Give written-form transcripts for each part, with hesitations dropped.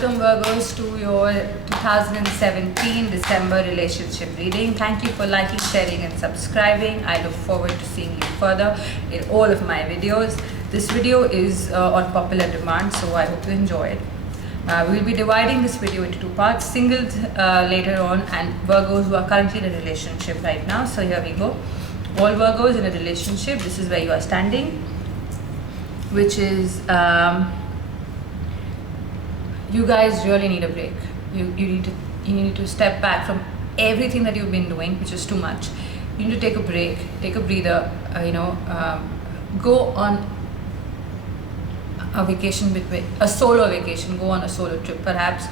Welcome Virgos to your 2017 December relationship reading. Thank you for liking, sharing and subscribing. I look forward to seeing you further in all of my videos. This video is on popular demand, so I hope you enjoy it. We'll be dividing this video into two parts, singles later on and Virgos who are currently in a relationship right now. So here we go. All Virgos in a relationship, this is where you are standing, which is you guys really need a break. You need to step back from everything that you've been doing, which is too much. You need to take a break, take a breather. Go on a vacation, a solo vacation. Go on a solo trip, perhaps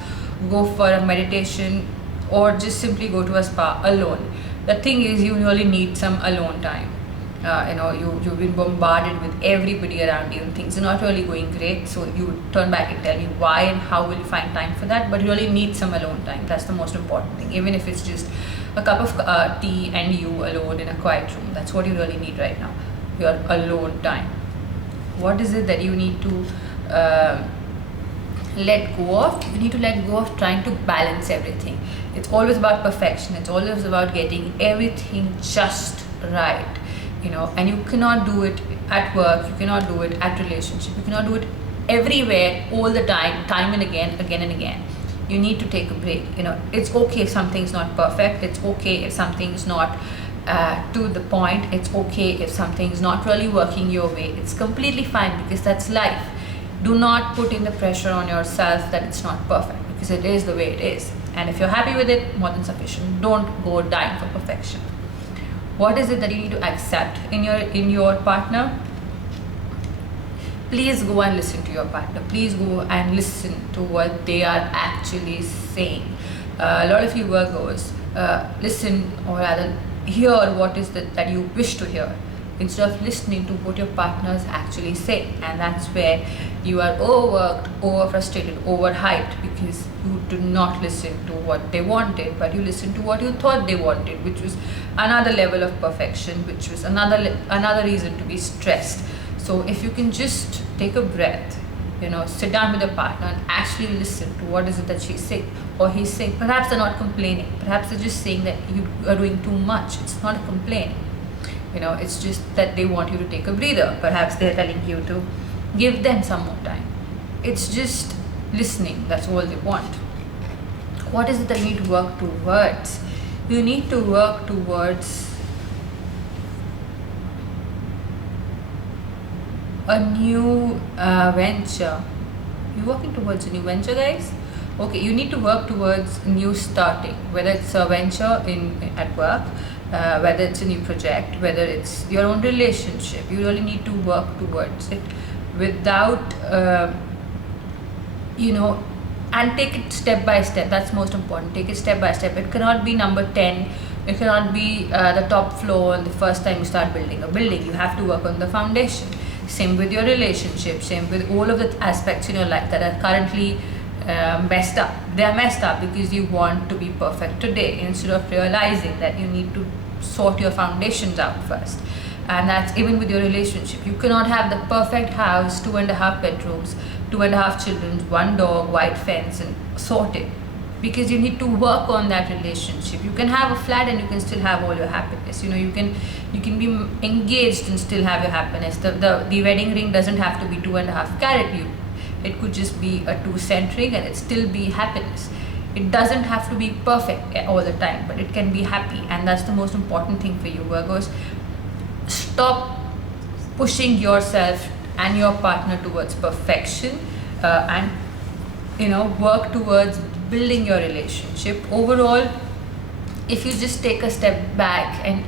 go for a meditation, or just simply go to a spa alone. The thing is, you really need some alone time. You've been bombarded with everybody around you and things are not really going great, so you turn back and tell me why and how will you find time for that. But you really need some alone time. That's the most important thing. Even if it's just a cup of tea and you alone in a quiet room, that's what you really need right now, your alone time. What is it that you need to let go of? You need to let go of trying to balance everything. It's always about perfection. It's always about getting everything just right. And you cannot do it at work, you cannot do it at relationship, you cannot do it everywhere all the time and again and again. You need to take a break. It's okay if something's not perfect. It's okay if something's not to the point. It's okay if something's not really working your way. It's completely fine, because that's life. Do not put in the pressure on yourself that it's not perfect, because it is the way it is. And if you're happy with it, more than sufficient. Don't go dying for perfection. What is it that you need to accept in your partner? Please go and listen to your partner. Please go and listen to what they are actually saying. A lot of you Virgos listen, or rather hear what is that you wish to hear, instead of listening to what your partners actually say. And that's where you are overworked, over frustrated, overhyped, because you do not listen to what they wanted, but you listen to what you thought they wanted, which was another level of perfection, which was another reason to be stressed. So if you can just take a breath, sit down with your partner and actually listen to what is it that she's saying or he's saying. Perhaps they're not complaining. Perhaps they're just saying that you are doing too much. It's not a complaint. It's just that they want you to take a breather. Perhaps they're telling you to give them some more time. It's just listening. That's all they want. What is it that you need to work towards? You need to work towards a new venture. You're working towards a new venture, guys? Okay, you need to work towards a new starting, whether it's a venture at work, whether it's a new project, whether it's your own relationship. You really need to work towards it without and take it step by step. That's most important. Take it step by step. It cannot be number 10. It cannot be the top floor on the first time you start building a building. You have to work on the foundation. Same with your relationship. Same with all of the aspects in your life that are currently messed up. They are messed up because you want to be perfect today, instead of realizing that you need to sort your foundations out first. And that's even with your relationship. You cannot have the perfect house, 2.5 bedrooms, 2.5 children, 1 dog, white fence, and sort it, because you need to work on that relationship. You can have a flat and you can still have all your happiness. You can be engaged and still have your happiness. The wedding ring doesn't have to be 2.5 carat. It could just be a 2-cent ring and it still be happiness. It doesn't have to be perfect all the time, but it can be happy. And that's the most important thing for you Virgos. Stop pushing yourself and your partner towards perfection, and work towards building your relationship. Overall, if you just take a step back and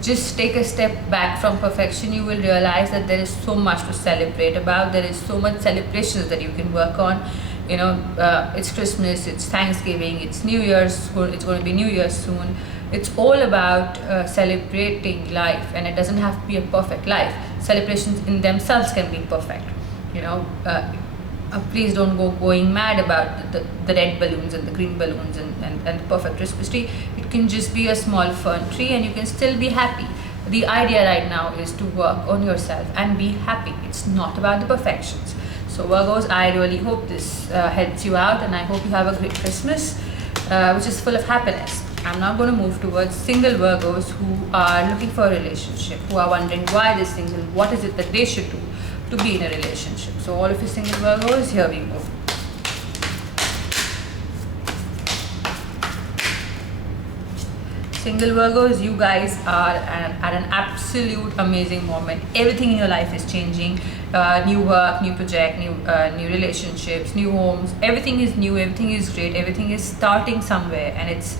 just take a step back from perfection, you will realize that there is so much to celebrate about. There is so much celebrations that you can work on. It's Christmas, it's Thanksgiving, it's New Year's, it's going to be New Year's soon. It's all about celebrating life, and it doesn't have to be a perfect life. Celebrations in themselves can be perfect. Please don't go going mad about the red balloons and the green balloons and the perfect Christmas tree. It can just be a small fern tree and you can still be happy. The idea right now is to work on yourself and be happy. It's not about the perfections. So Virgos, I really hope this helps you out, and I hope you have a great Christmas, which is full of happiness. I'm now going to move towards single Virgos who are looking for a relationship, who are wondering why they're single, what is it that they should do to be in a relationship. So all of you single Virgos, here we go. Single Virgos, you guys are at an absolute amazing moment. Everything in your life is changing. New work, new project, new relationships, new homes. Everything is new. Everything is great. Everything is starting somewhere, and it's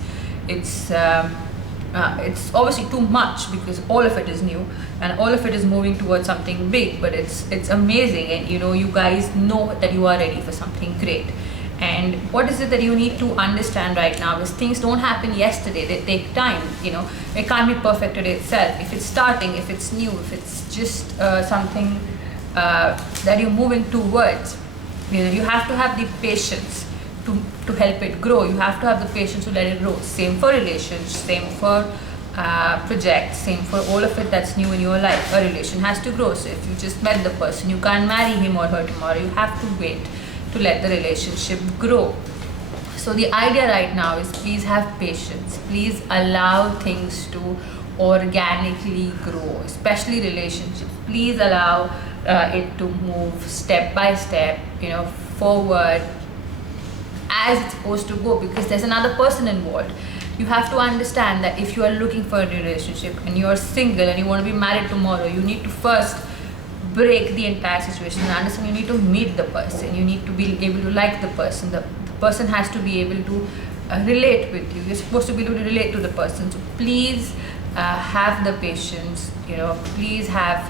obviously too much because all of it is new and all of it is moving towards something big. But it's amazing, and you guys know that you are ready for something great. And what is it that you need to understand right now is things don't happen yesterday, they take time. It can't be perfect today itself. If it's starting, if it's new, if it's just something that you're moving towards, you have to have the patience to help it grow. You have to have the patience to let it grow. Same for relations, same for projects, same for all of it that's new in your life. A relation has to grow. So if you just met the person, you can't marry him or her tomorrow. You have to wait to let the relationship grow. So the idea right now is, please have patience. Please allow things to organically grow, especially relationships. Please allow it to move step by step, forward as it's supposed to go, because there's another person involved. You have to understand that if you are looking for a relationship and you're single and you want to be married tomorrow, you need to first break the entire situation and understand you need to meet the person. You need to be able to like the person. The person has to be able to relate with you. You're supposed to be able to relate to the person. So please have the patience. Please have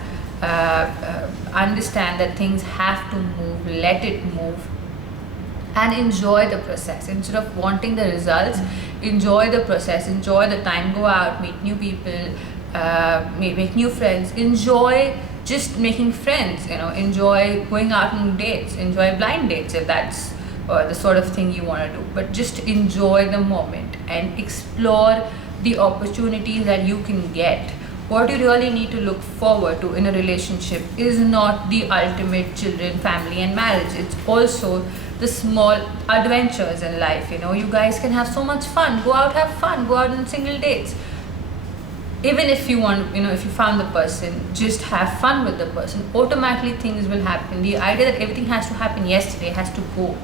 understand that things have to move. Let it move. And enjoy the process. Instead of wanting the results, enjoy the process, enjoy the time, go out, meet new people, make new friends, enjoy just making friends, enjoy going out on dates, enjoy blind dates if that's the sort of thing you want to do. But just enjoy the moment and explore the opportunities that you can get. What you really need to look forward to in a relationship is not the ultimate children, family and marriage. It's also the small adventures in life. You guys can have so much fun. Go out, have fun, go out on single dates. Even if you want, if you found the person, just have fun with the person. Automatically things will happen. The idea that everything has to happen yesterday has to go,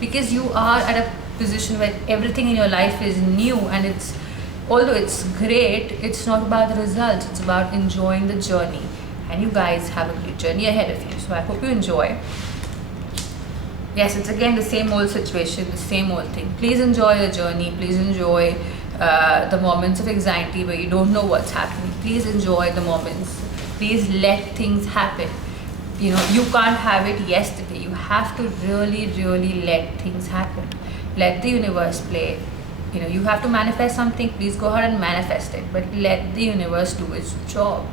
because you are at a position where everything in your life is new, and although it's great, it's not about the results, it's about enjoying the journey. And you guys have a great journey ahead of you. So I hope you enjoy. Yes, it's again the same old situation, the same old thing. Please enjoy the journey. Please enjoy the moments of anxiety where you don't know what's happening. Please enjoy the moments. Please let things happen. You can't have it yesterday. You have to really, really let things happen. Let the universe play. You have to manifest something. Please go ahead and manifest it, but let the universe do its job.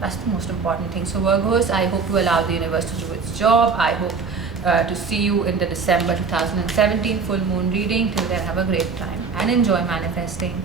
That's the most important thing. So Virgos, I hope to allow the universe to do its job. I hope to see you in the December 2017 full moon reading. Till then, have a great time and enjoy manifesting.